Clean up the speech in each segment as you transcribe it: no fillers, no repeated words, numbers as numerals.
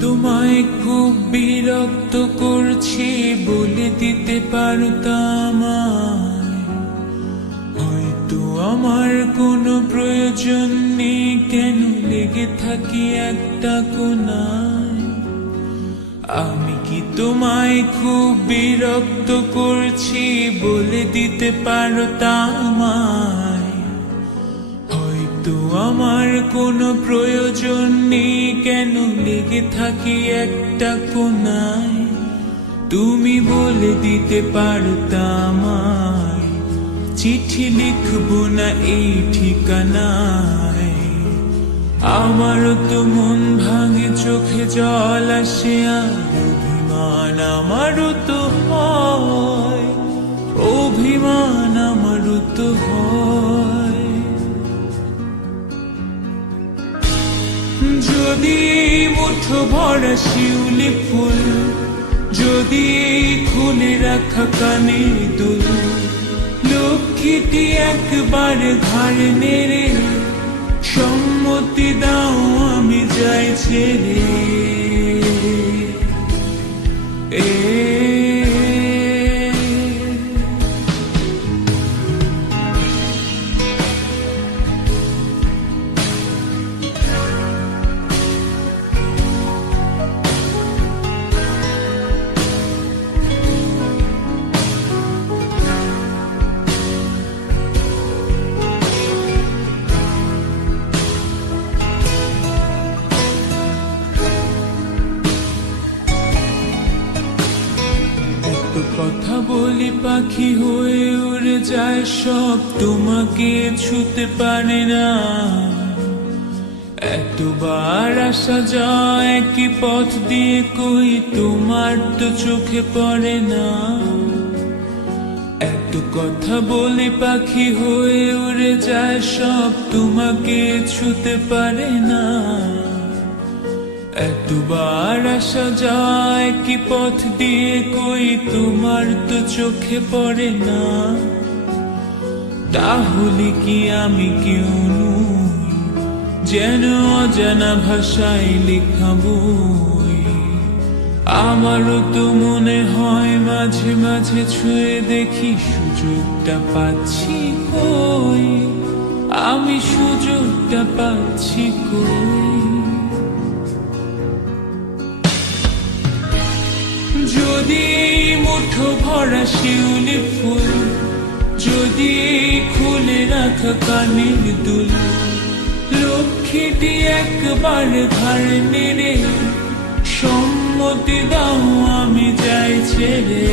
তোমায় খুব বিরক্ত করছি বলে দিতে পারতাম হয়তো আমার কোনো প্রয়োজন নেই, কেন লেগে থাকি একটা কোনায়। আমি কি তোমায় খুব বিরক্ত করছি বলে দিতে পারতাম হয়তো আমার কোনো প্রয়োজন নেই, কেন লেগে থাকি একটা কোনায়। তুমি বলে দিতে পারতাম চিঠি লিখবো না এই ঠিকানায়। আমারও তো মন ভাঙে, চোখে জল আসে, আর অভিমান আমারও তো হয়, অভিমান আমারও তো হয়। যদি মুঠো ভরা শিউলি ফুল, যদি খুলে রাখা কানের দুল, লক্ষ্মীটি একবার ঘাড় নেড়ে সম্মতি দাও আমি যাই ছেড়ে। কথা বলি পাখি হয়ে উড়ে যায় সব, তোমাকে ছুতে পারে না। এতবার আসা যায় একই পথ দিয়ে, কই তোমার তো চোখে পড়ে না। এত কথা বলি পাখি হয়ে উড়ে যায় সব, তোমাকে ছুতে পারে না। এতবার আসা যায় কি পথ দিয়ে, কই তোমার তো চোখে পড়ে না। তাহলে কি আমি কেউ নই, যেন অজানা ভাষায় লেখা বই। আমারও তো মনে হয় মাঝে মাঝে ছুঁয়ে দেখি সুযোগটা পাচ্ছি কই, আমি সুযোগটা পাচ্ছি কই। যদি মুঠো ভরা শিউলি ফুল, যদি খুলে রাখা কানের দুল, লক্ষ্মীটি একবার ঘাড় নেড়ে সম্মতি দাও আমি যাই ছেড়ে।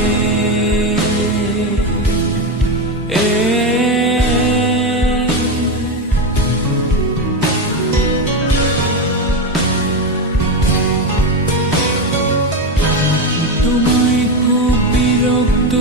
তোমায় খুব বিরক্ত